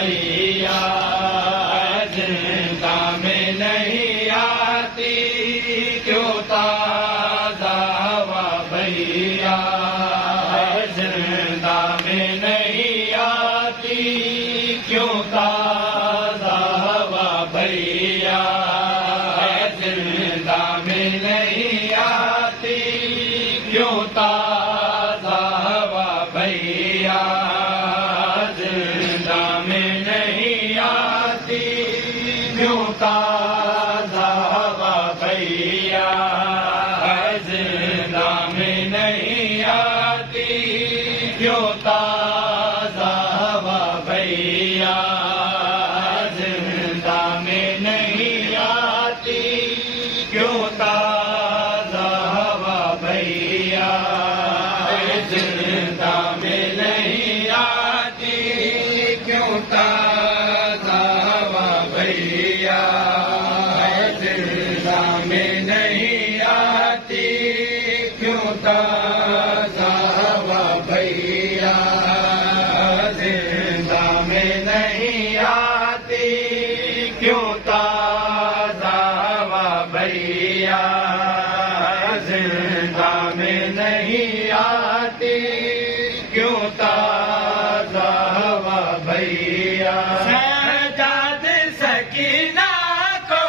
भैया जिंदा में नहीं आती क्यों ताज़ा हवा भैया जिंदा में नहीं आती क्यों ताज़ा हवा भैया जिंदा में नहीं आती क्यों ताज़ा हवा भैया जिंदा में नहीं आती क्यों ताज़ा हवा भैया जिंदा में नहीं आती क्यों ताज़ा हवा भैया जिंदा में नहीं आती क्यों ताज़ा हवा भैया जिंदा में नहीं आती क्यों ताज़ा हवा भैया जिंदा में नहीं आती क्यों ताज़ा हवा भैया जिंदा में नहीं आती क्यों ताज़ा हवा भैया जिंदा में नहीं आती क्यों ताज़ा हवा भैया सजाद सकीना को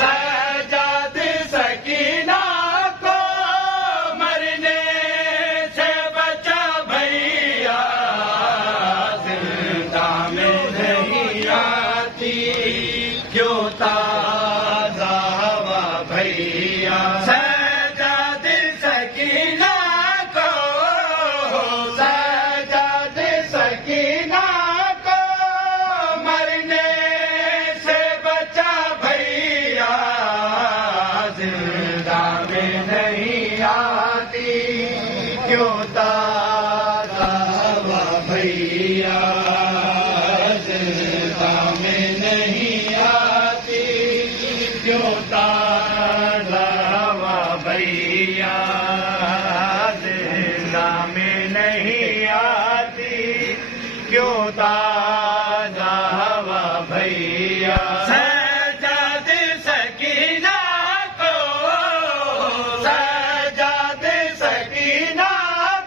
सजाद सकीना को मरने से बचा भैया जिंदा में नहीं आती क्यों ताज़ा हवा भैया सजाद सकीना को सजाद सकीना को मरने से बचा भैया जिंदा में नहीं आती क्यों ताज़ा हवा भैया जिंदा में नहीं आती क्यों ताज़ा हवा भैया जिंदा में नहीं आती क्यों ताज़ा हवा भैया सजाद सकीना को सजाद सकीना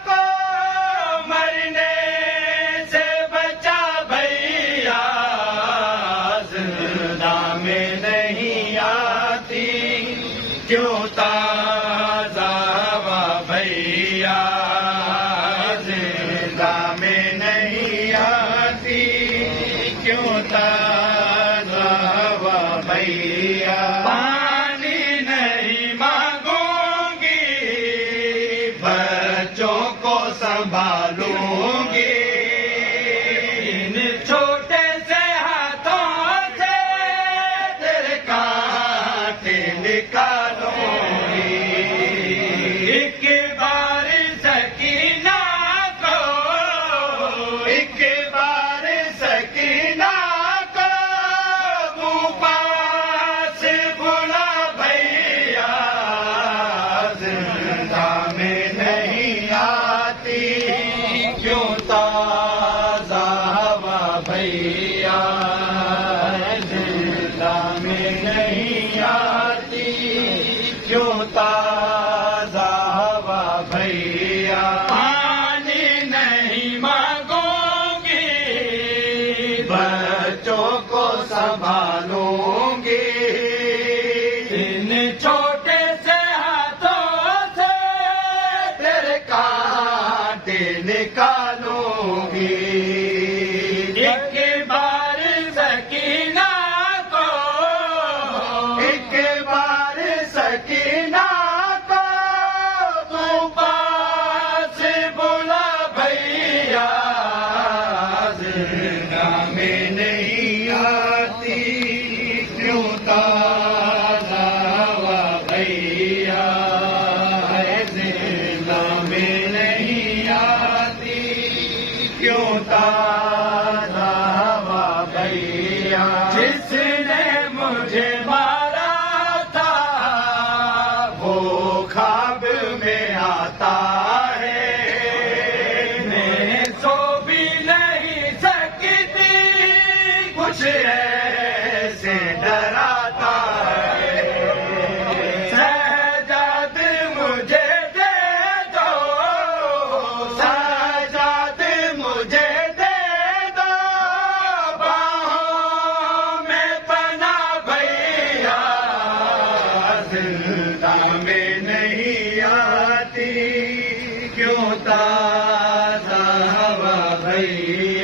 को मरने से बचा भैया जिंदा में नहीं आती क्यों ताज़ा हवा भैया जिंदा में नहीं आती क्यों ताज़ा हवा भैया पानी नहीं मांगूंगी बच्चों को संभालूंगी इन छोटे से हाथों से तेरे कांटे निकालूंगी एक बार सकीना को एक बार सकीना को मुँह पास बुला भैया जिंदा में नहीं आती क्यों ताज़ा हवा भैया जिंदा में नहीं आती क्यों ताज़ा हवा भैया पानी नहीं मांगूंगी बच्चों को संभालूंगी इन छोटे से हाथों से तेरे कांटे निकालूंगी एक बार सकीना को एक बार सकीना को तू पास बुला भैया जिंदा में नहीं आती क्यों ताज़ा हवा भैया जिंदा में नहीं आती क्यों ताज़ा हवा भैया जिसने मुझे मारा था वो ख्वाब में आता है मैं सो भी नहीं सकती कुछ ऐसे डराता है। सजाद मुझे दे दो, सजाद मुझे दे दो, बाहों में पना भैया, जिंदा में नहीं आती क्यों ताज़ा हवा भैया।